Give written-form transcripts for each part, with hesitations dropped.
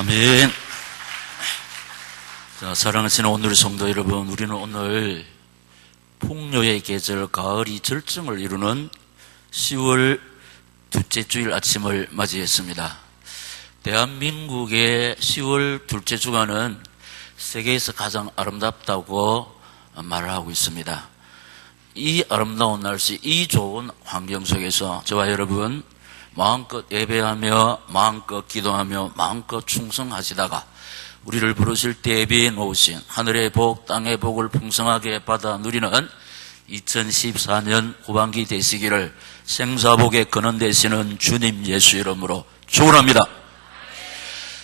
아멘. 자, 사랑하시는 오늘의 성도 여러분, 우리는 오늘 풍요의 계절 가을이 절정을 이루는 10월 둘째 주일 아침을 맞이했습니다. 대한민국의 10월 둘째 주간은 세계에서 가장 아름답다고 말을 하고 있습니다. 이 아름다운 날씨, 이 좋은 환경 속에서 저와 여러분 마음껏 예배하며 마음껏 기도하며 마음껏 충성하시다가 우리를 부르실 때 예비해 놓으신 하늘의 복 땅의 복을 풍성하게 받아 누리는 2014년 후반기 되시기를 생사복의 근원 되시는 주님 예수 이름으로 축원합니다.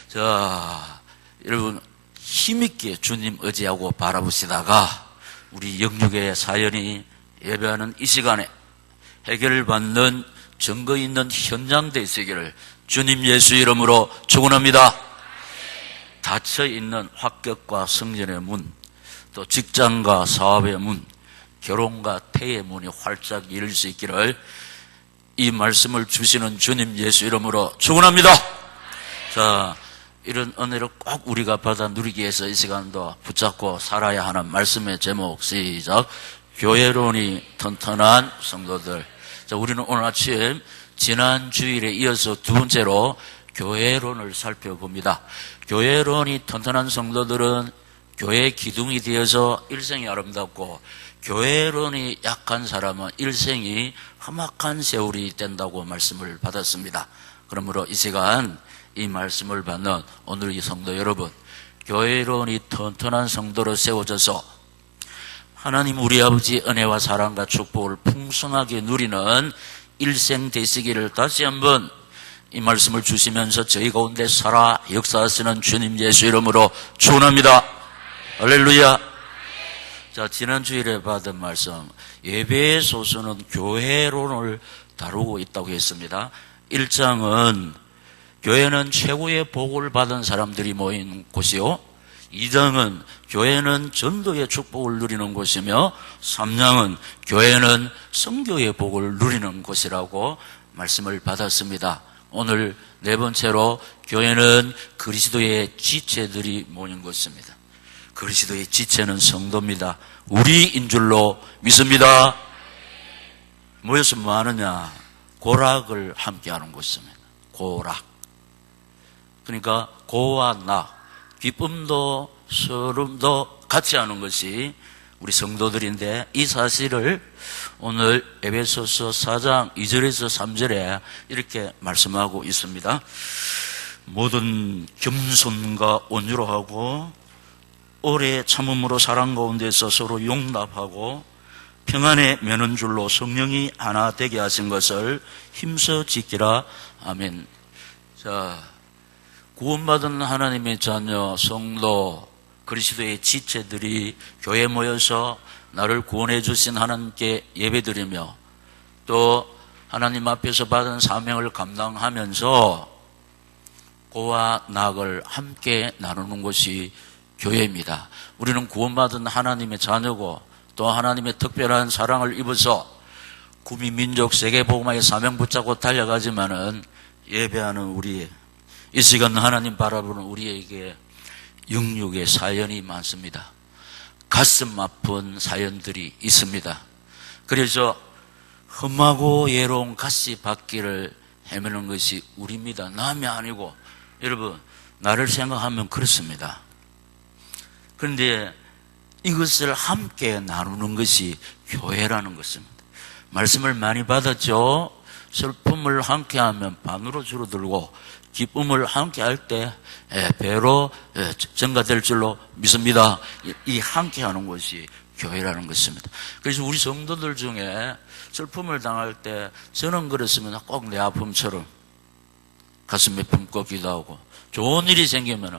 자, 여러분 힘있게 주님 의지하고 바라보시다가 우리 영육의 사연이 예배하는 이 시간에 해결받는 증거 있는 현장 되시기를 주님 예수 이름으로 축원합니다. 닫혀있는 합격과 승진의 문, 또 직장과 사업의 문, 결혼과 태의 문이 활짝 열릴 수 있기를 이 말씀을 주시는 주님 예수 이름으로 축원합니다. 자, 이런 은혜를 꼭 우리가 받아 누리기 위해서 이 시간도 붙잡고 살아야 하는 말씀의 제목 시작. 교회론이 튼튼한 성도들. 자, 우리는 오늘 아침 지난 주일에 이어서 두 번째로 교회론을 살펴봅니다. 교회론이 튼튼한 성도들은 교회 기둥이 되어서 일생이 아름답고, 교회론이 약한 사람은 일생이 험악한 세월이 된다고 말씀을 받았습니다. 그러므로 이 시간 이 말씀을 받는 오늘 이 성도 여러분, 교회론이 튼튼한 성도로 세워져서 하나님 우리 아버지 은혜와 사랑과 축복을 풍성하게 누리는 일생 되시기를 다시 한번 이 말씀을 주시면서 저희 가운데 살아 역사하시는 주님 예수 이름으로 축원합니다. 할렐루야. 자, 지난 주일에 받은 말씀, 에베소서는 교회론을 다루고 있다고 했습니다. 1장은 교회는 최고의 복을 받은 사람들이 모인 곳이요, 2장은 교회는 전도의 축복을 누리는 곳이며 3장은 교회는 선교의 복을 누리는 곳이라고 말씀을 받았습니다. 오늘 네 번째로 교회는 그리스도의 지체들이 모인 곳입니다. 그리스도의 지체는 성도입니다. 우리인 줄로 믿습니다. 모여서 뭐 하느냐? 고락을 함께 하는 곳입니다. 고락. 그러니까 고와 락, 기쁨도 서름도 같이 하는 것이 우리 성도들인데, 이 사실을 오늘 에베소서 4장 2절에서 3절에 이렇게 말씀하고 있습니다. 모든 겸손과 온유로 하고 오래 참음으로 사랑 가운데서 서로 용납하고 평안에 매는 줄로 성령이 하나 되게 하신 것을 힘써 지키라. 아멘. 자, 구원받은 하나님의 자녀, 성도, 그리스도의 지체들이 교회에 모여서 나를 구원해 주신 하나님께 예배드리며 또 하나님 앞에서 받은 사명을 감당하면서 고와 낙을 함께 나누는 것이 교회입니다. 우리는 구원받은 하나님의 자녀고 또 하나님의 특별한 사랑을 입어서 구미 민족 세계복음화의 사명 붙잡고 달려가지만은 예배하는 우리, 이 시간 하나님 바라보는 우리에게 영육의 사연이 많습니다. 가슴 아픈 사연들이 있습니다. 그래서 험하고 예로운 가시밭길을 헤매는 것이 우리입니다. 남이 아니고, 여러분 나를 생각하면 그렇습니다. 그런데 이것을 함께 나누는 것이 교회라는 것입니다. 말씀을 많이 받았죠. 슬픔을 함께하면 반으로 줄어들고 기쁨을 함께할 때 배로 증가될 줄로 믿습니다. 이 함께하는 것이 교회라는 것입니다. 그래서 우리 성도들 중에 슬픔을 당할 때 저는 그렇습니다. 꼭 내 아픔처럼 가슴에 품고 기도하고, 좋은 일이 생기면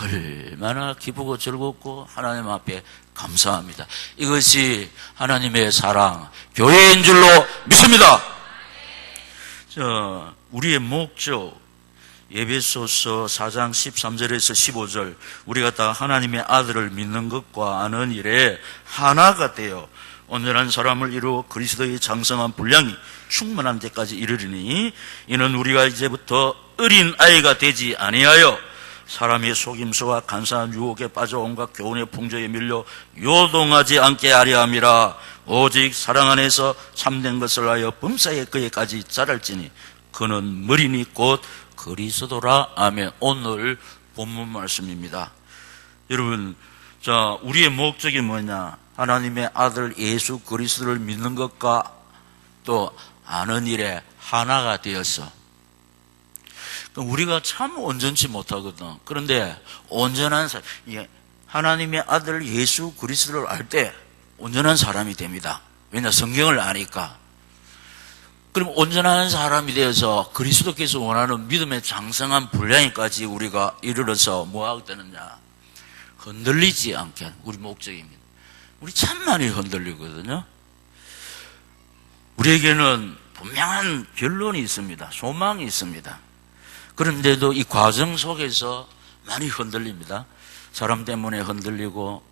얼마나 기쁘고 즐겁고 하나님 앞에 감사합니다. 이것이 하나님의 사랑, 교회인 줄로 믿습니다. 자, 우리의 목적, 에베소서 4장 13절에서 15절, 우리가 다 하나님의 아들을 믿는 것과 아는 일에 하나가 되어 온전한 사람을 이루어 그리스도의 장성한 분량이 충만한 데까지 이르리니, 이는 우리가 이제부터 어린 아이가 되지 아니하여 사람의 속임수와 간사한 유혹에 빠져 온갖 교훈의 풍조에 밀려 요동하지 않게 하려 함이라. 오직 사랑 안에서 참된 것을 하여 범사에 그에까지 자랄지니 그는 머리니 곧 그리스도라. 아멘. 오늘 본문 말씀입니다. 여러분, 자, 우리의 목적이 뭐냐? 하나님의 아들 예수 그리스도를 믿는 것과 또 아는 일에 하나가 되어서, 우리가 참 온전치 못하거든. 그런데 온전한 사람, 하나님의 아들 예수 그리스도를 알 때 온전한 사람이 됩니다. 왜냐? 성경을 아니까. 그럼 온전한 사람이 되어서 그리스도께서 원하는 믿음의 장성한 분량까지 우리가 이르러서 뭐 하게 되느냐? 흔들리지 않게 하는 우리 목적입니다. 우리 참 많이 흔들리거든요. 우리에게는 분명한 결론이 있습니다. 소망이 있습니다. 그런데도 이 과정 속에서 많이 흔들립니다. 사람 때문에 흔들리고,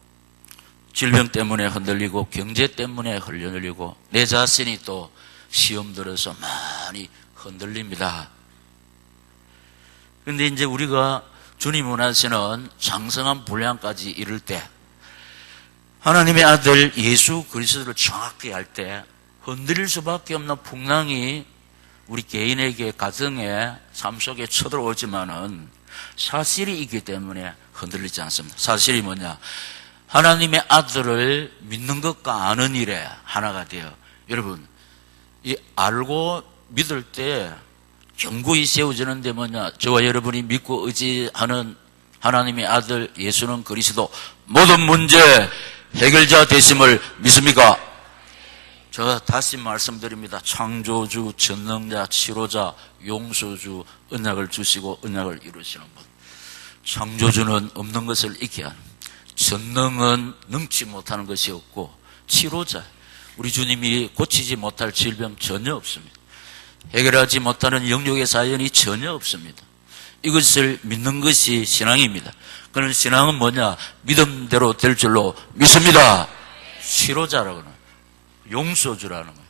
질병 때문에 흔들리고, 경제 때문에 흔들리고, 내 자신이 또 시험 들어서 많이 흔들립니다. 그런데 이제 우리가 주님 원하시는 장성한 분량까지 이룰 때, 하나님의 아들 예수 그리스도를 정확히 알 때 흔들릴 수밖에 없는 풍랑이 우리 개인에게, 가정에, 삶 속에 쳐들어오지만은 사실이 있기 때문에 흔들리지 않습니다. 사실이 뭐냐? 하나님의 아들을 믿는 것과 아는 일에 하나가 되어, 여러분, 이 알고 믿을 때 견고히 세워지는데 뭐냐? 저와 여러분이 믿고 의지하는 하나님의 아들 예수는 그리스도 모든 문제 해결자 되심을 믿습니까? 제가 다시 말씀드립니다. 창조주, 전능자, 치료자, 용서주, 언약을 주시고 언약을 이루시는 분. 창조주는 없는 것을 있게 하는, 전능은 능치 못하는 것이 없고, 치료자, 우리 주님이 고치지 못할 질병 전혀 없습니다. 해결하지 못하는 영역의 사연이 전혀 없습니다. 이것을 믿는 것이 신앙입니다. 그런 신앙은 뭐냐? 믿음대로 될 줄로 믿습니다. 치료자라고 하는, 용서주라는 거예요.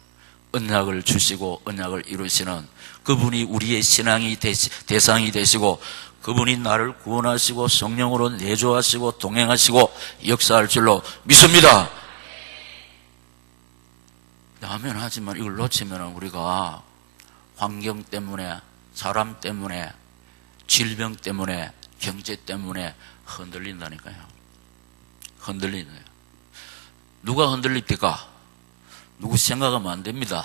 언약을 주시고 언약을 이루시는 그분이 우리의 신앙이 대상이 되시고, 그분이 나를 구원하시고 성령으로 내조하시고 동행하시고 역사할 줄로 믿습니다. 하면 하지만 이걸 놓치면 우리가 환경 때문에, 사람 때문에, 질병 때문에, 경제 때문에 흔들린다니까요. 흔들리는 거예요. 누가 흔들립니까? 누구 생각하면 안 됩니다.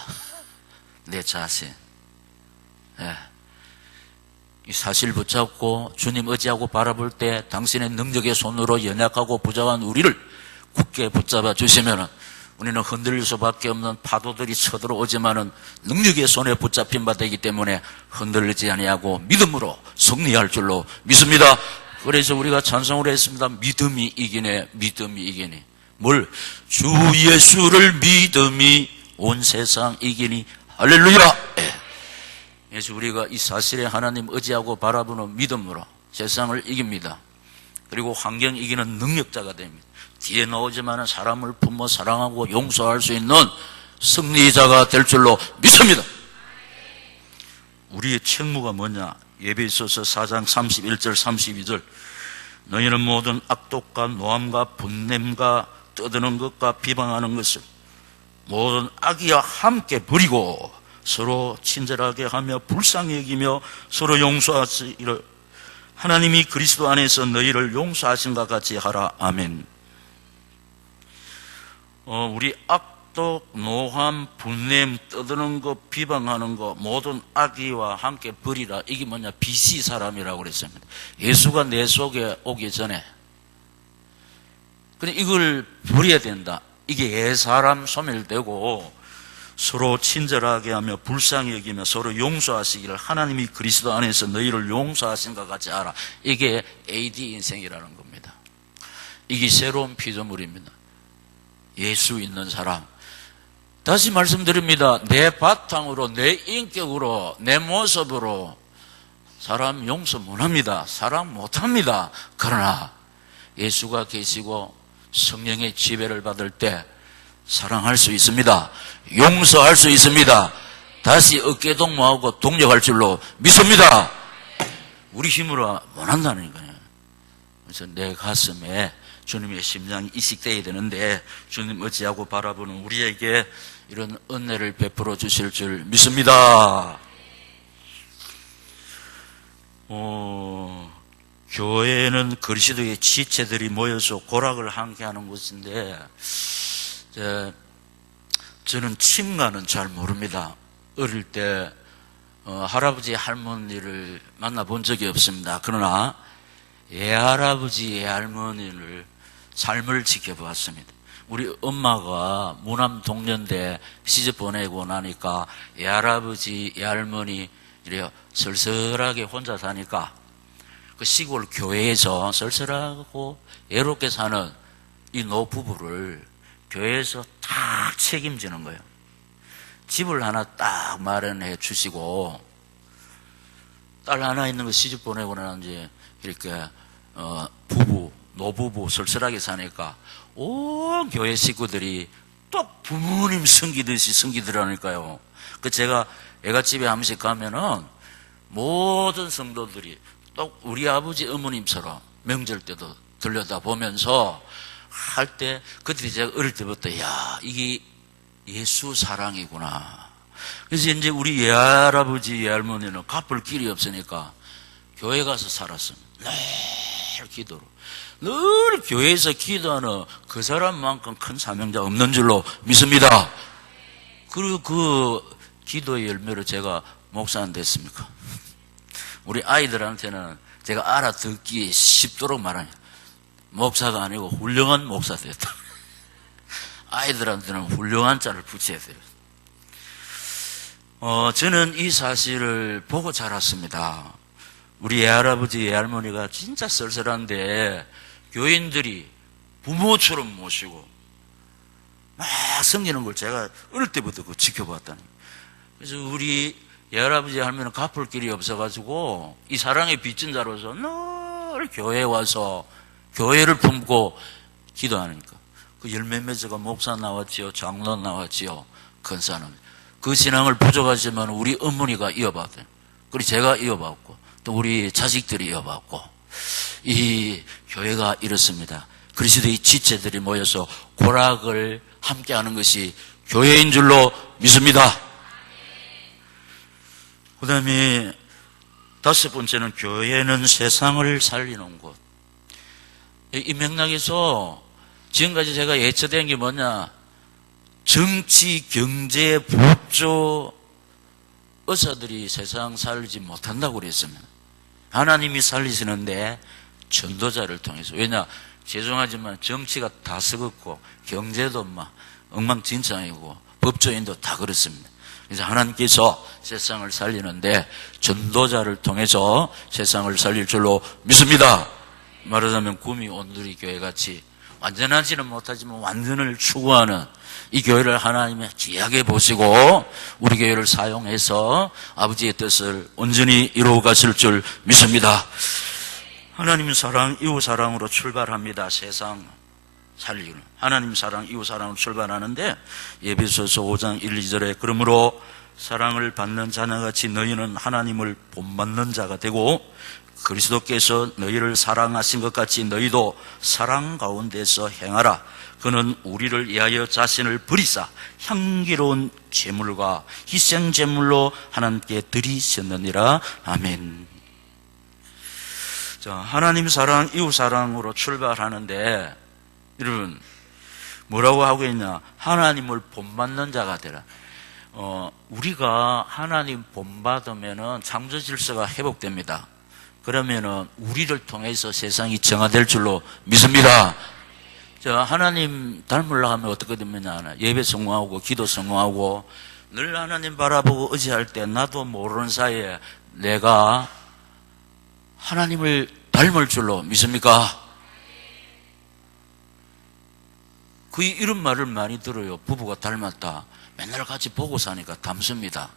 내 자신. 이 사실 붙잡고 주님 의지하고 바라볼 때 당신의 능력의 손으로 연약하고 부족한 우리를 굳게 붙잡아 주시면 우리는 흔들릴 수밖에 없는 파도들이 쳐들어오지만은 능력의 손에 붙잡힌 바 되기 때문에 흔들리지 아니하고 믿음으로 승리할 줄로 믿습니다. 그래서 우리가 찬송을 했습니다. 믿음이 이기네, 믿음이 이기네. 뭘? 주 예수를 믿음이 온 세상 이기니 할렐루야. 그래서 우리가 이 사실에 하나님 의지하고 바라보는 믿음으로 세상을 이깁니다. 그리고 환경 이기는 능력자가 됩니다. 뒤에 나오지만 사람을 품어 사랑하고 용서할 수 있는 승리자가 될 줄로 믿습니다. 우리의 책무가 뭐냐? 에베소서 4장 31절 32절 너희는 모든 악독과 노함과 분냄과 떠드는 것과 비방하는 것을 모든 악의와 함께 버리고 서로 친절하게 하며 불쌍히 여기며 서로 용서하시기를 하나님이 그리스도 안에서 너희를 용서하신 것 같이 하라. 아멘. 우리 악독, 노함, 분냄, 떠드는 거, 비방하는 거 모든 악의와 함께 버리라. 이게 뭐냐? 비시 사람이라고 그랬습니다. 예수가 내 속에 오기 전에. 근데 이걸 버려야 된다. 이게 옛사람 소멸되고 서로 친절하게 하며 불쌍히 여기며 서로 용서하시기를 하나님이 그리스도 안에서 너희를 용서하신 것 같이 하라. 이게 AD 인생이라는 겁니다. 이게 새로운 피조물입니다. 예수 있는 사람. 다시 말씀드립니다. 내 바탕으로, 내 인격으로, 내 모습으로 사람 용서 못합니다. 사랑 못합니다. 그러나 예수가 계시고 성령의 지배를 받을 때 사랑할 수 있습니다. 용서할 수 있습니다. 다시 어깨동무하고 동력할 줄로 믿습니다. 우리 힘으로 못한다는 거예요. 그래서 내 가슴에 주님의 심장이 이식되어야 되는데 주님 어찌하고 바라보는 우리에게 이런 은혜를 베풀어 주실 줄 믿습니다. 교회는 그리스도의 지체들이 모여서 고락을 함께하는 곳인데 저는 침가는 잘 모릅니다. 어릴 때 할아버지 할머니를 만나본 적이 없습니다. 그러나 예할아버지 예할머니를 삶을 지켜보았습니다. 우리 엄마가 무남 동년대 시집 보내고 나니까 예할아버지 예할머니 이래 쓸쓸하게 혼자 사니까 그 시골 교회에서 쓸쓸하고 외롭게 사는 이 노부부를 교회에서 딱 책임지는 거예요. 집을 하나 딱 마련해 주시고 딸 하나 있는 거 시집 보내고 나면 이제 이렇게 노부부 쓸쓸하게 사니까 온 교회 식구들이 또 부모님 섬기듯이 섬기더라니까요. 그 제가 애갓집에 한 번씩 가면은 모든 성도들이 또 우리 아버지 어머님처럼 명절 때도 들여다보면서 할 때 그들이 제가 어릴 때부터 야 이게 예수 사랑이구나. 그래서 이제 우리 예할아버지 예할머니는 갚을 길이 없으니까 교회 가서 살았습니다. 늘 기도로. 늘 교회에서 기도하는 그 사람만큼 큰 사명자 없는 줄로 믿습니다. 그리고 그 기도의 열매로 제가 목사 안 됐습니까? 우리 아이들한테는 제가 알아듣기 쉽도록 말하냐. 목사가 아니고 훌륭한 목사 됐다. 아이들한테는 훌륭한 자를 붙여야 돼요. 저는 이 사실을 보고 자랐습니다. 우리 예할아버지 예할머니가 진짜 쓸쓸한데 교인들이 부모처럼 모시고 막 섬기는 걸 제가 어릴 때부터 지켜봤다니. 그래서 우리 예할아버지 할머니는 갚을 길이 없어가지고 이 사랑의 빚진 자로서 늘 교회에 와서 교회를 품고 기도하니까 그 열몇 매저가 목사 나왔지요, 장로 나왔지요, 근사는 그 신앙을 부족하지만 우리 어머니가 이어받아요. 그리고 제가 이어받고 또 우리 자식들이 이어받고 이 교회가 이렇습니다. 그리스도의 지체들이 모여서 고락을 함께하는 것이 교회인 줄로 믿습니다. 그 다음에 다섯 번째는 교회는 세상을 살리는 곳. 이 맥락에서 지금까지 제가 예처된 게 뭐냐, 정치, 경제, 법조 의사들이 세상 살리지 못한다고 그랬습니다. 하나님이 살리시는데 전도자를 통해서. 왜냐, 죄송하지만 정치가 다 썩었고 경제도 막 엉망진창이고 법조인도 다 그렇습니다. 그래서 하나님께서 세상을 살리는데 전도자를 통해서 세상을 살릴 줄로 믿습니다. 말하자면 구미 온누리 교회같이 완전하지는 못하지만 완전을 추구하는 이 교회를 하나님이 귀하게 보시고 우리 교회를 사용해서 아버지의 뜻을 온전히 이루어 가실 줄 믿습니다. 하나님 사랑, 이웃 사랑으로 출발합니다. 세상 살리기는. 하나님 사랑, 이웃 사랑으로 출발하는데 에베소서 5장 1, 2절에 그러므로 사랑을 받는 자녀같이 너희는 하나님을 본받는 자가 되고 그리스도께서 너희를 사랑하신 것 같이 너희도 사랑 가운데서 행하라. 그는 우리를 위하여 자신을 버리사 향기로운 제물과 희생 제물로 하나님께 드리셨느니라. 아멘. 자, 하나님 사랑, 이웃 사랑으로 출발하는데 여러분 뭐라고 하고 있냐? 하나님을 본받는 자가 되라. 우리가 하나님 본받으면은 창조 질서가 회복됩니다. 그러면은 우리를 통해서 세상이 정화될 줄로 믿습니다. 자, 하나님 닮으려고 하면 어떻게 되느냐? 예배 성공하고 기도 성공하고 늘 하나님 바라보고 의지할 때 나도 모르는 사이에 내가 하나님을 닮을 줄로 믿습니까? 이런 말을 많이 들어요. 부부가 닮았다. 맨날 같이 보고 사니까 닮습니다.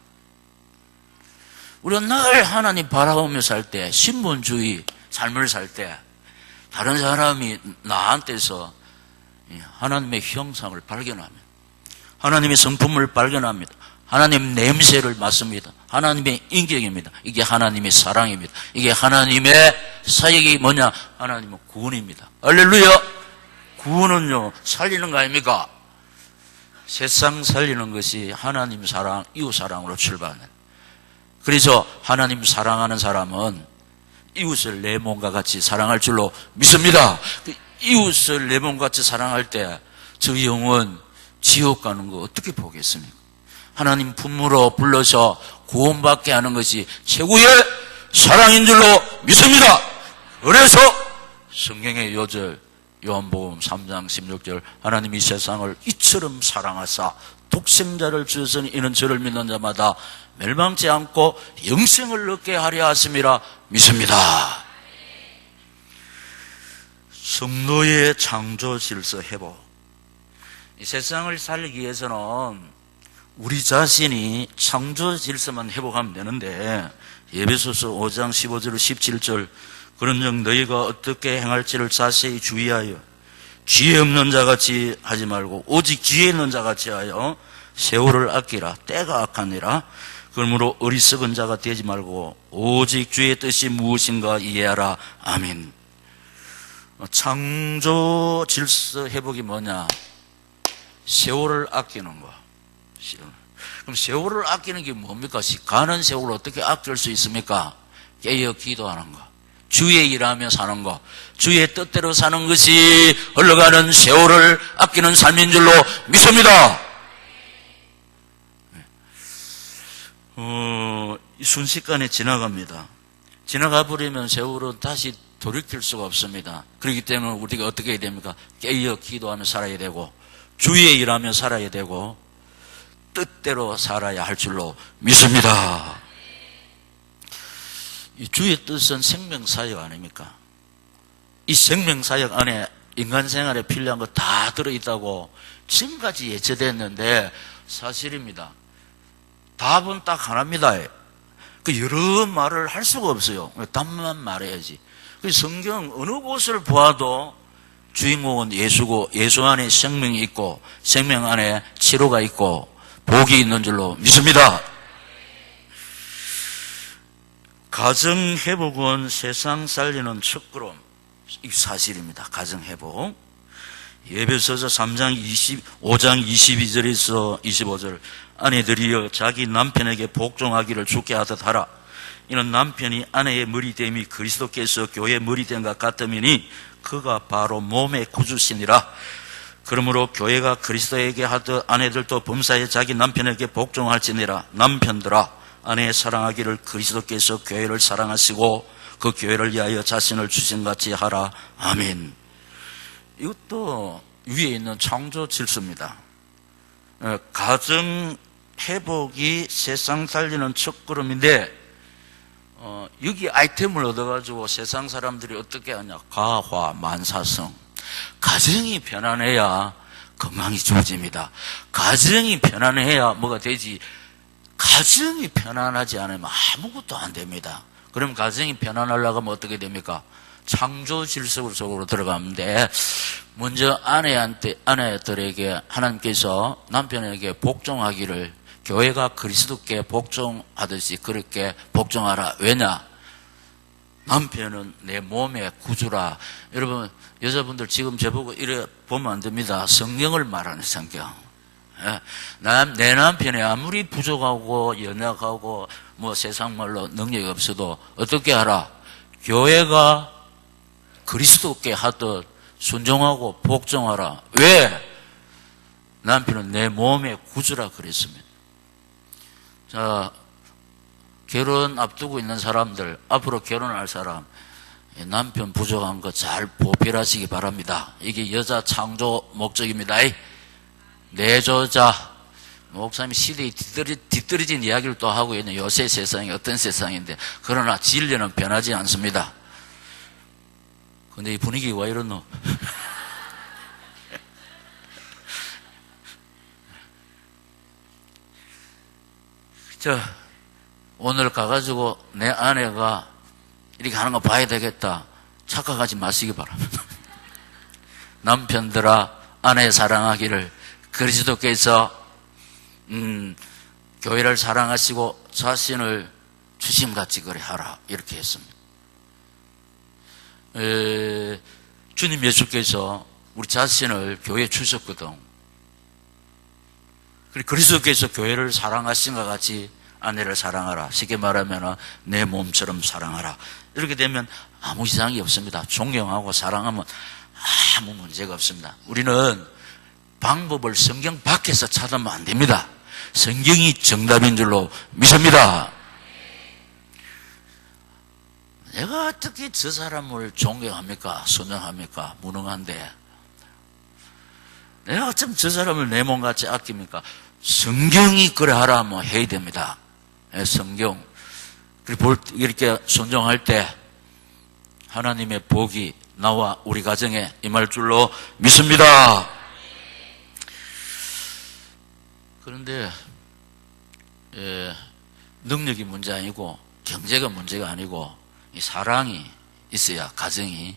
우리가 늘 하나님 바라보며 살 때, 신분주의 삶을 살 때 다른 사람이 나한테서 하나님의 형상을 발견하면, 하나님의 성품을 발견합니다. 하나님 냄새를 맡습니다. 하나님의 인격입니다. 이게 하나님의 사랑입니다. 이게 하나님의 사역이 뭐냐? 하나님은 구원입니다. 할렐루야! 구원은요, 살리는 거 아닙니까? 세상 살리는 것이 하나님 사랑, 이웃 사랑으로 출발하는. 그래서 하나님 사랑하는 사람은 이웃을 내 몸과 같이 사랑할 줄로 믿습니다. 이웃을 내 몸과 같이 사랑할 때 저 영혼 지옥 가는 거 어떻게 보겠습니까? 하나님 품으로 불러서 구원받게 하는 것이 최고의 사랑인 줄로 믿습니다. 그래서 성경의 요절 요한복음 3장 16절 하나님이 세상을 이처럼 사랑하사 독생자를 주셨으니 이는 저를 믿는 자마다 멸망치 않고 영생을 얻게 하려 하심이라 믿습니다. 성도의 창조 질서 회복. 이 세상을 살리기 위해서는 우리 자신이 창조 질서만 회복하면 되는데 에베소서 5장 15절 17절 그런즉 너희가 어떻게 행할지를 자세히 주의하여 지혜 없는 자같이 하지 말고 오직 지혜 있는 자같이 하여 세월을 아끼라. 때가 악하니라. 그러므로 어리석은 자가 되지 말고 오직 주의 뜻이 무엇인가 이해하라. 아멘. 창조 질서 회복이 뭐냐? 세월을 아끼는 거. 그럼 세월을 아끼는 게 뭡니까? 가는 세월을 어떻게 아낄 수 있습니까? 깨어 기도하는 거, 주의 일하며 사는 거, 주의 뜻대로 사는 것이 흘러가는 세월을 아끼는 삶인 줄로 믿습니다. 순식간에 지나갑니다. 지나가 버리면 세월은 다시 돌이킬 수가 없습니다. 그렇기 때문에 우리가 어떻게 해야 됩니까? 깨어 기도하며 살아야 되고 주의 일하며 살아야 되고 뜻대로 살아야 할 줄로 믿습니다. 이 주의 뜻은 생명사역 아닙니까? 이 생명사역 안에 인간 생활에 필요한 거 다 들어있다고 지금까지 예측됐는데 사실입니다. 답은 딱 하나입니다. 그 여러 말을 할 수가 없어요. 답만 말해야지. 성경 어느 곳을 보아도 주인공은 예수고 예수 안에 생명이 있고 생명 안에 치료가 있고 복이 있는 줄로 믿습니다. 가정회복은 세상 살리는 첫걸음. 이 사실입니다. 가정회복. 에베소서 3장 5장 22절에서 25절 아내들이여 자기 남편에게 복종하기를 주께 하듯 하라. 이는 남편이 아내의 머리됨이 그리스도께서 교회의 머리됨과 같음이니 그가 바로 몸의 구주시니라. 그러므로 교회가 그리스도에게 하듯 아내들도 범사에 자기 남편에게 복종할지니라. 남편들아 아내 사랑하기를 그리스도께서 교회를 사랑하시고 그 교회를 위하여 자신을 주신같이 하라. 아멘. 이것도 위에 있는 창조 질서입니다. 가정 회복이 세상 살리는 첫걸음인데 여기 아이템을 얻어가지고 세상 사람들이 어떻게 하냐? 가화 만사성. 가정이 편안해야 건강이 좋아집니다. 가정이 편안해야 뭐가 되지? 가정이 편안하지 않으면 아무것도 안 됩니다. 그럼 가정이 편안하려고 하면 어떻게 됩니까? 창조 질서 속으로 들어가는데 먼저 아내들에게 하나님께서 남편에게 복종하기를 교회가 그리스도께 복종하듯이 그렇게 복종하라. 왜냐? 남편은 내 몸의 구주라. 여러분, 여자분들 지금 저보고 이래 보면 안 됩니다. 성경을 말하는 성경. 내 남편이 아무리 부족하고 연약하고 뭐 세상 말로 능력이 없어도 어떻게 하라? 교회가 그리스도께 하듯 순종하고 복종하라. 왜? 남편은 내 몸의 구주라 그랬습니다. 자, 결혼 앞두고 있는 사람들, 앞으로 결혼할 사람, 남편 부족한 거 잘 보필하시기 바랍니다. 이게 여자 창조 목적입니다. 내조자. 목사님이 시대에 뒤떨어진 이야기를 또 하고 있는 요새 세상이 어떤 세상인데, 그러나 진리는 변하지 않습니다. 근데 이 분위기가 왜 이러노? 오늘 가가지고 내 아내가 이렇게 하는 거 봐야 되겠다. 착각하지 마시기 바랍니다. 남편들아, 아내 사랑하기를 그리스도께서 교회를 사랑하시고 자신을 주심같이 그래 하라 이렇게 했습니다. 주님 예수께서 우리 자신을 교회에 주셨거든. 그리스도께서 교회를 사랑하신 것 같이 아내를 사랑하라. 쉽게 말하면 내 몸처럼 사랑하라. 이렇게 되면 아무 이상이 없습니다. 존경하고 사랑하면 아무 문제가 없습니다. 우리는 방법을 성경 밖에서 찾으면 안 됩니다. 성경이 정답인 줄로 믿습니다. 내가 어떻게 저 사람을 존경합니까? 순종합니까? 무능한데. 내가 어쩜 저 사람을 내 몸같이 아낍니까? 성경이 그래 하라 뭐 해야 됩니다. 성경. 그리고 이렇게 순종할 때 하나님의 복이 나와 우리 가정에 임할 줄로 믿습니다. 그런데 능력이 문제 아니고 경제가 문제가 아니고 이 사랑이 있어야 가정이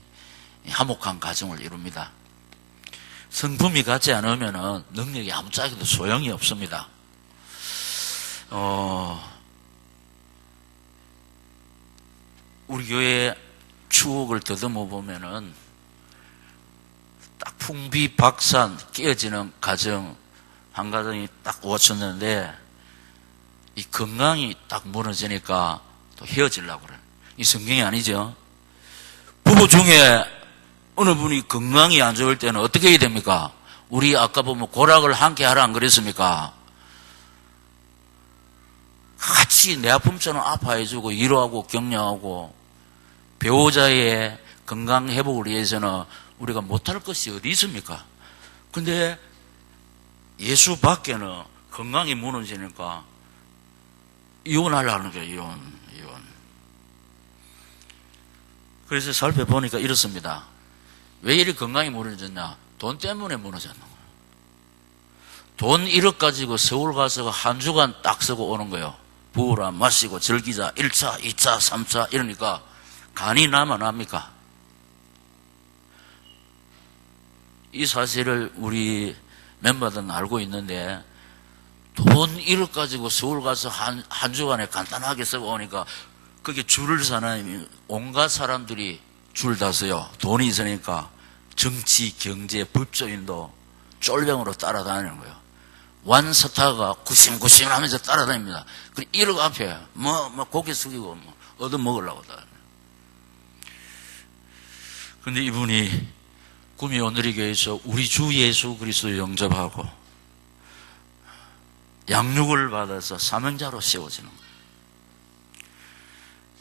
화목한 가정을 이룹니다. 성품이 같지 않으면 능력이 아무짝에도 소용이 없습니다. 우리 교회 추억을 더듬어 보면은 딱 풍비박산 깨어지는 가정 한 가정이 딱 오쳤는데 이 건강이 딱 무너지니까 또 헤어지려고 그래요. 이 성경이 아니죠. 부부 중에 어느 분이 건강이 안 좋을 때는 어떻게 해야 됩니까? 우리 아까 보면 고락을 함께 하라 안 그랬습니까? 같이 내 아픔처럼 아파해주고 위로하고 격려하고 배우자의 건강 회복을 위해서는 우리가 못할 것이 어디 있습니까? 근데 예수 밖에는 건강이 무너지니까 이혼하려는 거예요. 이혼. 그래서 살펴보니까 이렇습니다. 왜 이리 건강이 무너졌냐? 돈 때문에 무너졌는 거예요. 돈 1억 가지고 서울 가서 한 주간 딱 쓰고 오는 거예요. 부으라 마시고 즐기자 1차, 2차, 3차 이러니까 간이 나면 합니까? 이 사실을 우리 멤버들은 알고 있는데 돈 1억 가지고 서울 가서 한 주간에 간단하게 쓰고 오니까 그게 줄을 서는 온갖 사람들이 줄 다 서요. 돈이 있으니까 정치, 경제, 법조인도 쫄병으로 따라다니는 거예요. 완스타가 구심구심 하면서 따라다닙니다. 그리고 1억 앞에 고개 숙이고 얻어먹으려고 따라다녀요. 근데 이분이 구미 오늘리교회에서 우리 주 예수 그리스도 영접하고 양육을 받아서 사명자로 세워지는 거예요.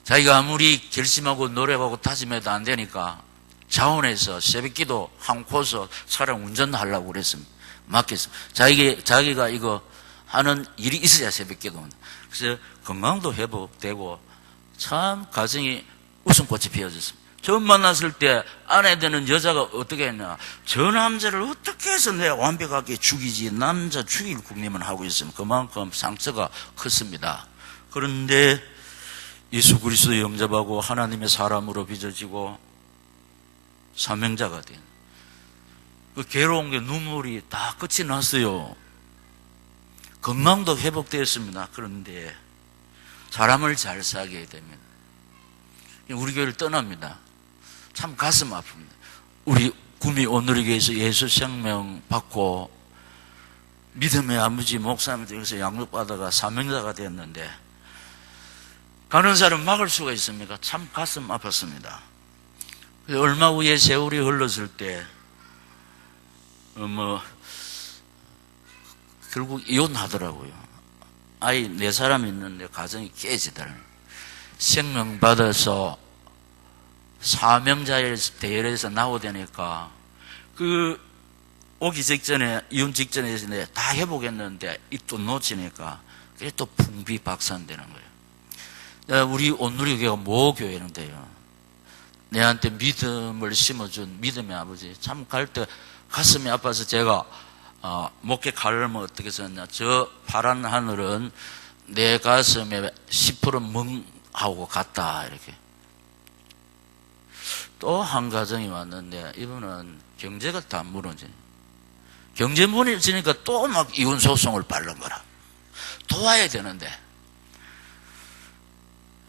자기가 아무리 결심하고 노력하고 다짐해도 안 되니까 자원해서 새벽기도 한코서 차량 운전하려고 그랬습니다. 맡겼습니다. 자기가 이거 하는 일이 있어야 새벽기도. 그래서 건강도 회복되고 참 가정이 웃음꽃이 피어졌습니다. 처음 만났을 때 아내 되는 여자가 어떻게 했냐? 저 남자를 어떻게 해서 내가 완벽하게 죽이지? 남자 죽일 국림을 하고 있으면 그만큼 상처가 컸습니다. 그런데 예수 그리스도 영접하고 하나님의 사람으로 빚어지고 사명자가 된 그 괴로운 게 눈물이 다 끝이 났어요. 건강도 회복되었습니다. 그런데 사람을 잘 사귀어야 됩니다. 우리 교회를 떠납니다. 참 가슴 아픕니다. 우리 구미 오늘리교회에서 예수 생명 받고 믿음의 아버지 목사님 되어서 양육받아가 사명자가 됐는데 가는 사람 막을 수가 있습니까? 참 가슴 아팠습니다. 얼마 후에 세월이 흘렀을 때 결국 이혼하더라고요. 아이 4사람 있는데 가정이 깨지더라고요. 생명 받아서 사명자의 대열에서 나오되니까 그 오기 직전에 이혼 직전에 다 회복했는데 이 또 놓치니까 그게 또 풍비박산되는 거예요. 우리 온누리교회가 모교회인데요. 내한테 믿음을 심어준 믿음의 아버지 참 갈 때 가슴이 아파서 제가 목에 칼을 어떻게 썼냐? 저 파란 하늘은 내 가슴에 10% 멍하고 갔다 이렇게. 또 한 가정이 왔는데 이분은 경제가 다 무너지네. 경제 무너지니까 또 막 이혼 소송을 밟는 거라. 도와야 되는데,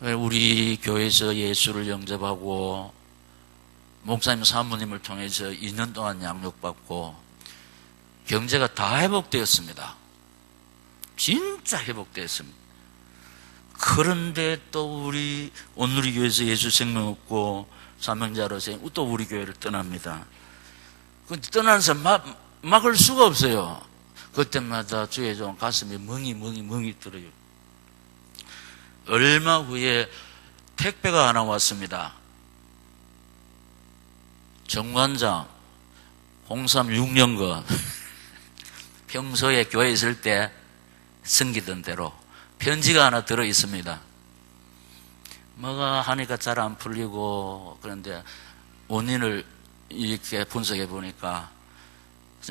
우리 교회에서 예수를 영접하고 목사님 사모님을 통해서 2년 동안 양육받고 경제가 다 회복되었습니다. 진짜 회복되었습니다. 그런데 또 우리 온누리 교회에서 예수 생명 얻고 사명자로서 또 우리 교회를 떠납니다. 떠나서 막을 수가 없어요. 그때마다 주의 종 가슴이 멍이 들어요. 얼마 후에 택배가 하나 왔습니다. 정관장 036년거 평소에 교회에 있을 때 섬기던 대로 편지가 하나 들어 있습니다. 뭐가 하니까 잘 안 풀리고, 그런데 원인을 이렇게 분석해 보니까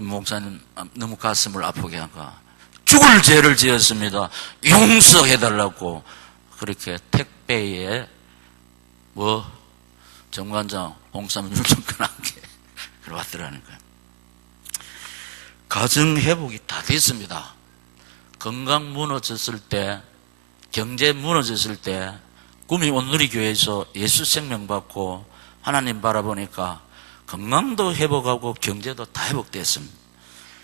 목사님 너무 가슴을 아프게 한가 죽을 죄를 지었습니다. 용서해 달라고 그렇게 택배에 정관장 홍삼 율정권 한게 왔더라는 거예요. 가정 회복이 다 됐습니다. 건강 무너졌을 때, 경제 무너졌을 때 구미 온누리 교회에서 예수 생명 받고 하나님 바라보니까 건강도 회복하고 경제도 다 회복됐습니다.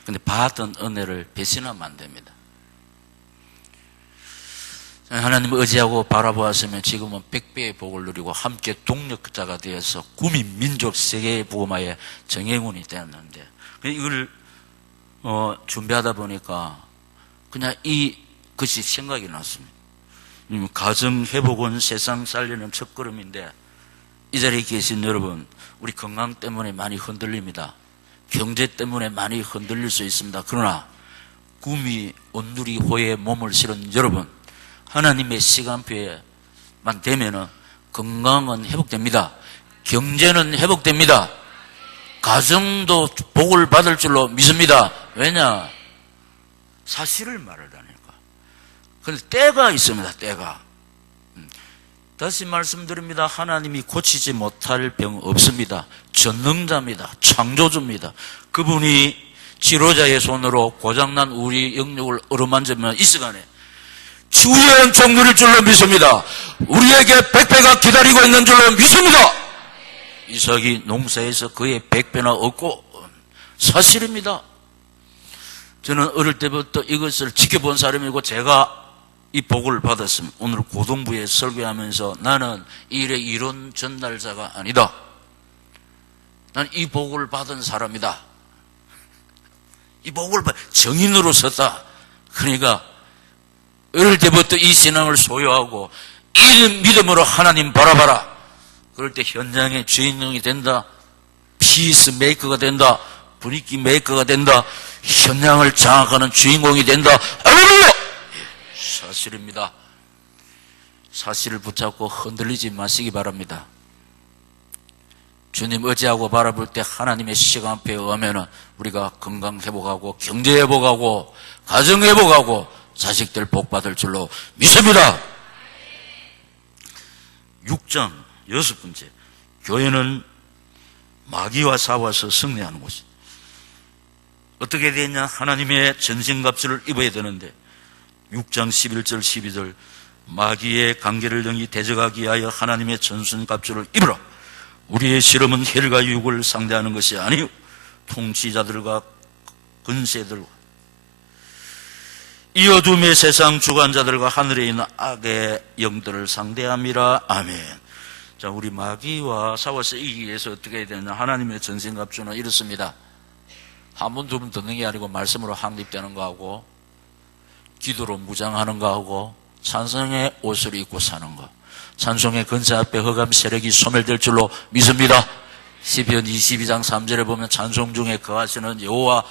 그런데 받은 은혜를 배신하면 안 됩니다. 하나님을 의지하고 바라보았으면 지금은 100배의 복을 누리고 함께 동력자가 되어서 구미 민족 세계의 복음화의 정행운이 되었는데, 이걸 준비하다 보니까 그냥 이것이 생각이 났습니다. 가정 회복은 세상 살리는 첫걸음인데, 이 자리에 계신 여러분, 우리 건강 때문에 많이 흔들립니다. 경제 때문에 많이 흔들릴 수 있습니다. 그러나 구미 온누리 호에 몸을 실은 여러분, 하나님의 시간표에만 되면은 건강은 회복됩니다. 경제는 회복됩니다. 가정도 복을 받을 줄로 믿습니다. 왜냐? 사실을 말하다니까. 그런데 때가 있습니다. 때가. 다시 말씀드립니다. 하나님이 고치지 못할 병 없습니다. 전능자입니다. 창조주입니다. 그분이 지도자의 손으로 고장난 우리 영역을 어루만지면 이 시간에 치유의 은총 누릴 줄로 믿습니다. 우리에게 100배가 기다리고 있는 줄로 믿습니다. 이삭이 농사에서 그의 100배나 얻고, 사실입니다. 저는 어릴 때부터 이것을 지켜본 사람이고 제가 이 복을 받았습니다. 오늘 고동부에 설교하면서 나는 일의 이론 전달자가 아니다. 난 이 복을 받은 사람이다. 이 복을 정인으로 섰다. 그러니까 어릴 때부터 이 신앙을 소유하고 이 믿음으로 하나님 바라봐라. 그럴 때 현장의 주인공이 된다. 피스 메이커가 된다. 분위기 메이커가 된다. 현장을 장악하는 주인공이 된다. 할렐루야! 사실입니다. 사실을 붙잡고 흔들리지 마시기 바랍니다. 주님 의지하고 바라볼 때 하나님의 시간표에 의하면 우리가 건강 회복하고 경제 회복하고 가정 회복하고 자식들 복 받을 줄로 믿습니다. 6장 6번째, 교회는 마귀와 싸워서 승리하는 곳이다. 어떻게 되냐? 하나님의 전신갑주를 입어야 되는데 6장 11절 12절 마귀의 관계를 능히 대적하기 위하여 하나님의 전신갑주를 입으라. 우리의 실험은 혈과 육을 상대하는 것이 아니요 통치자들과 근세들과 이 어둠의 세상 주관자들과 하늘에 있는 악의 영들을 상대함이라. 아멘. 자, 우리 마귀와 싸워서 이기기 위해서 어떻게 해야 되냐? 하나님의 전신갑주는 이렇습니다. 한 번, 두 번 듣는 게 아니고 말씀으로 확립되는 거하고 기도로 무장하는 거하고 찬송의 옷을 입고 사는 거. 찬송의 근세 앞에 흑암 세력이 소멸될 줄로 믿습니다. 시편 22장 3절에 보면 찬송 중에 거하시는 여호와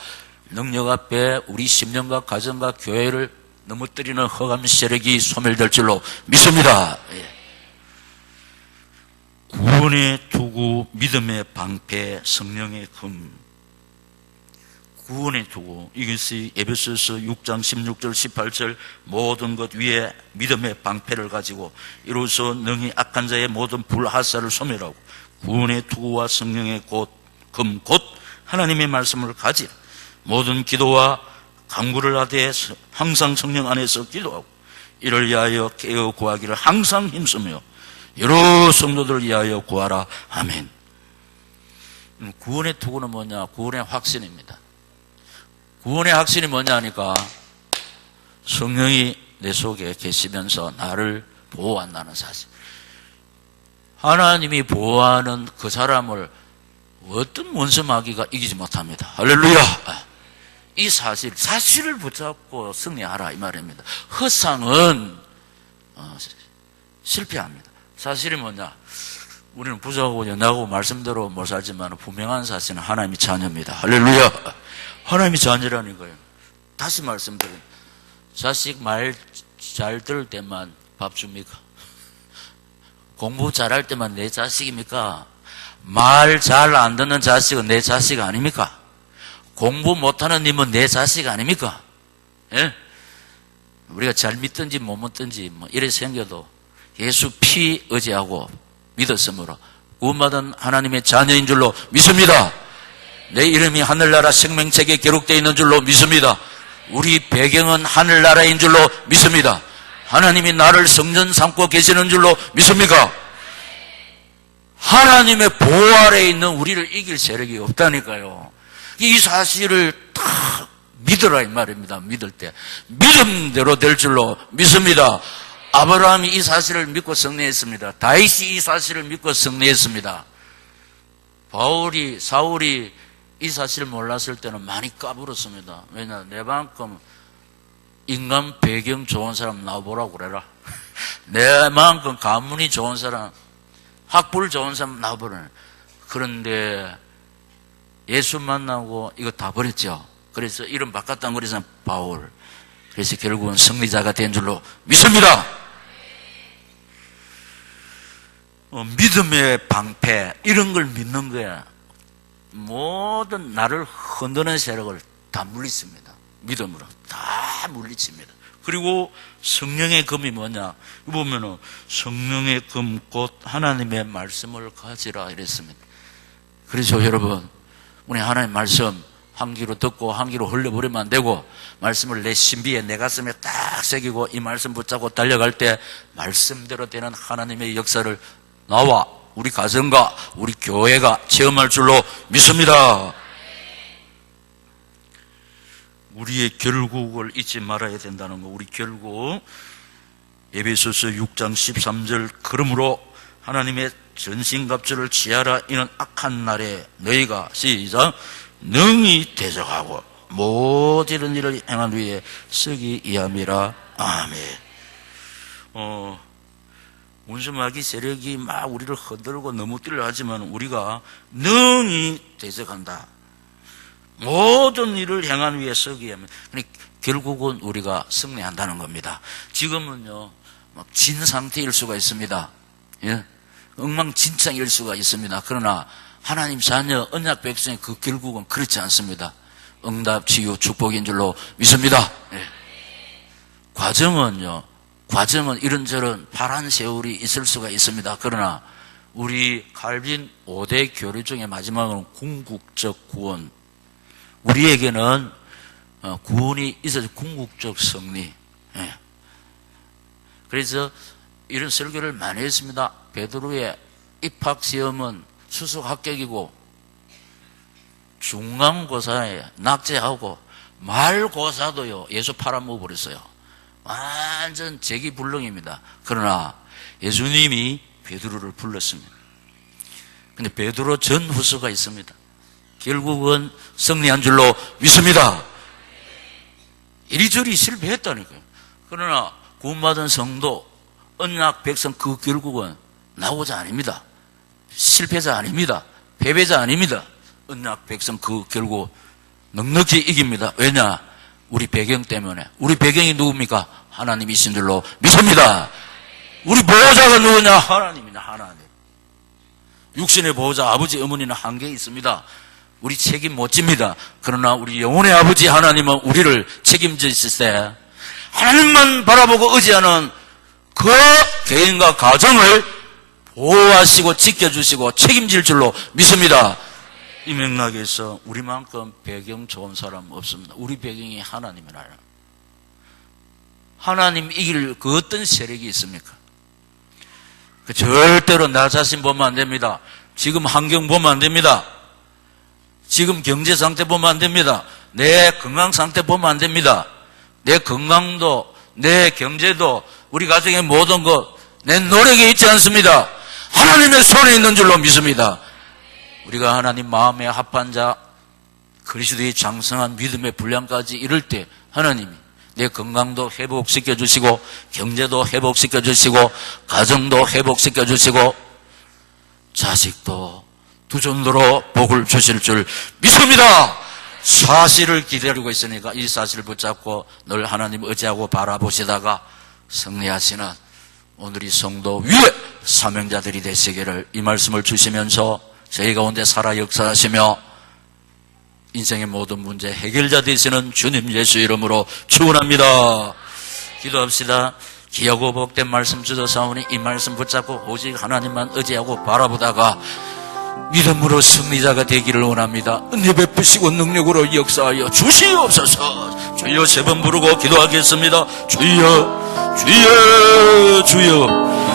능력 앞에 우리 심령과 가정과 교회를 넘어뜨리는 흑암 세력이 소멸될 줄로 믿습니다. 구원의 투구, 믿음의 방패, 성령의 금. 구원의 투구, 이것이 에베소서 6장 16절 18절 모든 것 위에 믿음의 방패를 가지고 이로써 능히 악한 자의 모든 불하사를 소멸하고 구원의 투구와 성령의 곧, 금, 곧 하나님의 말씀을 가지라. 모든 기도와 간구를 하되 항상 성령 안에서 기도하고 이를 위하여 깨어 구하기를 항상 힘쓰며 여러 성도들 위하여 구하라. 아멘. 구원의 투구는 뭐냐? 구원의 확신입니다. 구원의 확신이 뭐냐 하니까 성령이 내 속에 계시면서 나를 보호한다는 사실. 하나님이 보호하는 그 사람을 어떤 원수마귀가 이기지 못합니다. 할렐루야. 이 사실을 붙잡고 승리하라 이 말입니다. 허상은 실패합니다. 사실이 뭐냐? 우리는 부자고 연하고 말씀대로 못 살지만 분명한 사실은 하나님의 자녀입니다. 할렐루야. 하나님의 자녀라는 거예요. 다시 말씀드립니다. 자식 말 잘 들을 때만 밥 줍니까? 공부 잘할 때만 내 자식입니까? 말 잘 안 듣는 자식은 내 자식 아닙니까? 공부 못하는 님은 내 자식 아닙니까? 예? 우리가 잘 믿든지 못 믿든지 뭐 이래 생겨도 예수 피 의지하고 믿었으므로 구원받은 하나님의 자녀인 줄로 믿습니다. 내 이름이 하늘나라 생명책에 기록되어 있는 줄로 믿습니다. 우리 배경은 하늘나라인 줄로 믿습니다. 하나님이 나를 성전 삼고 계시는 줄로 믿습니까? 하나님의 보호 아래에 있는 우리를 이길 세력이 없다니까요. 이 사실을 다 믿으라 이 말입니다. 믿을 때 믿음대로 될 줄로 믿습니다. 아브라함이 이 사실을 믿고 승리했습니다. 다윗이 이 사실을 믿고 승리했습니다. 사울이 이 사실을 몰랐을 때는 많이 까불었습니다. 왜냐? 내만큼 인간 배경 좋은 사람 나와보라고 그래라. 내만큼 가문이 좋은 사람, 학벌 좋은 사람 나와보라. 그런데 예수 만나고 이거 다 버렸죠. 그래서 이름 바꿨다는 그래서 바울. 그래서 결국은 승리자가 된 줄로 믿습니다. 믿음의 방패 이런 걸 믿는 거야. 모든 나를 흔드는 세력을 다 물리칩니다. 믿음으로 다 물리칩니다. 그리고 성령의 금이 뭐냐? 보면은 성령의 금 곧 하나님의 말씀을 가지라 이랬습니다. 그래서 여러분, 우리 하나님 말씀 한 귀로 듣고 한 귀로 흘려버리면 안 되고 말씀을 내 신비에 내 가슴에 딱 새기고 이 말씀 붙잡고 달려갈 때 말씀대로 되는 하나님의 역사를 나와 우리 가정과 우리 교회가 체험할 줄로 믿습니다. 우리의 결국을 잊지 말아야 된다는 거. 우리 결국 에베소서 6장 13절 그러므로 하나님의 전신갑주를 취하라. 이는 악한 날에 너희가 시작 능히 대적하고 모든 일을 행한 후에 쓰기 이함이라. 아멘. 원수마귀 세력이 막 우리를 흔들고 넘어뜨려 하지만 우리가 능히 대적한다. 모든 일을 행한 위에 서기 위하면 결국은 우리가 승리한다는 겁니다. 지금은요 막 진 상태일 수가 있습니다. 예? 엉망진창일 수가 있습니다. 그러나 하나님 자녀 언약 백성의 그 결국은 그렇지 않습니다. 응답 치유 축복인 줄로 믿습니다. 예. 과정은 이런저런 파란 세월이 있을 수가 있습니다. 그러나 우리 칼빈 5대 교리 중에 마지막으로는 궁극적 구원. 우리에게는 구원이 있어서 궁극적 승리. 예. 그래서 이런 설교를 많이 했습니다. 베드로의 입학시험은 수석 합격이고 중간고사에 낙제하고 말고사도요 예수 팔아먹어버렸어요. 완전 재기불능입니다. 그러나 예수님이 베드로를 불렀습니다. 근데 베드로 전후서가 있습니다. 결국은 승리한 줄로 믿습니다. 이리저리 실패했다니까요. 그러나 구원받은 성도 언약 백성 그 결국은 나오자 아닙니다. 실패자 아닙니다. 패배자 아닙니다. 언약 백성 그 결국 넉넉히 이깁니다. 왜냐? 우리 배경 때문에. 우리 배경이 누굽니까? 하나님이신 줄로 믿습니다. 우리 보호자가 누구냐? 하나님이다. 하나님. 육신의 보호자 아버지 어머니는 한계 있습니다. 우리 책임 못 집니다. 그러나 우리 영혼의 아버지 하나님은 우리를 책임지실 때 하나님만 바라보고 의지하는 그 개인과 가정을 보호하시고 지켜주시고 책임질 줄로 믿습니다. 이 맥락에서 우리만큼 배경 좋은 사람 없습니다. 우리 배경이 하나님이라. 하나님 이길 그 어떤 세력이 있습니까? 절대로 나 자신 보면 안 됩니다. 지금 환경 보면 안 됩니다. 지금 경제 상태 보면 안 됩니다. 내 건강 상태 보면 안 됩니다. 내 건강도, 내 경제도, 우리 가정의 모든 것, 내 노력에 있지 않습니다. 하나님의 손에 있는 줄로 믿습니다. 우리가 하나님 마음에 합한 자, 그리스도의 장성한 믿음의 분량까지 이룰 때 하나님이 내 건강도 회복시켜 주시고, 경제도 회복시켜 주시고, 가정도 회복시켜 주시고, 자식도 두 손으로 복을 주실 줄 믿습니다. 사실을 기다리고 있으니까 이 사실을 붙잡고 늘 하나님 의지하고 바라보시다가 승리하시는 오늘 이 성도 위에 사명자들이 되시기를 이 말씀을 주시면서 저희 가운데 살아 역사하시며 인생의 모든 문제 해결자 되시는 주님 예수 이름으로 축원합니다. 기도합시다. 귀하고 복된 말씀 주셔사오니 이 말씀 붙잡고 오직 하나님만 의지하고 바라보다가 믿음으로 승리자가 되기를 원합니다. 은혜 베푸시고 능력으로 역사하여 주시옵소서. 주여 세 번 부르고 기도하겠습니다. 주여 주여 주여.